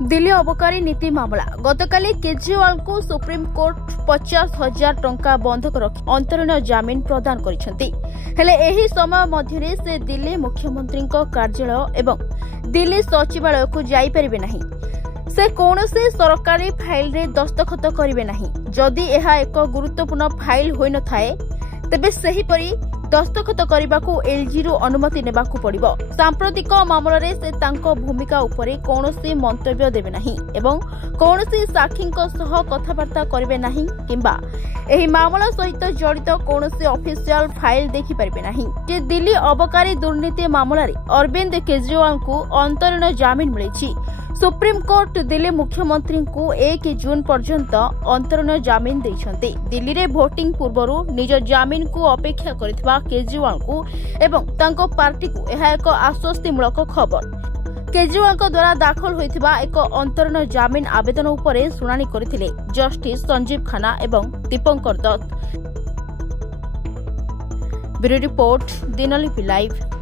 दिल्ली अबकारी नीति मामला गतकाली केजरीवाल को सुप्रीम कोर्ट 50,000 टंका बंधक रखी अंतरीण जमीन प्रदान करिसेंती। हेले एही समय मध्यरे से दिल्ली मुख्यमंत्री कार्यालय एवं दिल्ली सचिवालय को जाई परिबे नहीं। से कौनसी सरकारी फाइल रे दस्तखत करिवे नहीं। जदि एहा एक गुरुत्वपूर्ण फाइल होई न थाए तेबे सही परी दस्तखत करने एलजी रु अनुमति नेबाकू पड़िबो। सांप्रतिक मामलाରେ से तांको भूमिका उपरे कौनसी मंतव्य देबे नहीं एवं कौनसी साक्षीଙ୍କ सह कथबार्ता करिवे नहीं किंबा एही मामला सहित जड़ित कौनसी ऑफिशियल फाइल देखि परिबे नहीं। जे दिल्ली अबकारी दुर्नीति मामलाରେ अरविंद केजरीवाल को अंतरीण जमीन मिलिछि। सुप्रीम कोर्ट दिल्ली मुख्यमंत्री को 1 जून पर्यंत अंतरीण जमीन देइछन्ते। दिल्ली रे भोटिंग पूर्वरु निज जमीन को अपेक्षा करितबा केजरीवाल को एवं तांको पार्टी को यह एक आश्वस्तिमूलक खबर। केजरीवाल द्वारा दाखल होइथिबा एक अंतरीण जमीन आवेदन उपरे सुनानी करथिले जस्टिस संजीव खन्ना एवं Dipankar Datta. Bureau report Dinalipi live.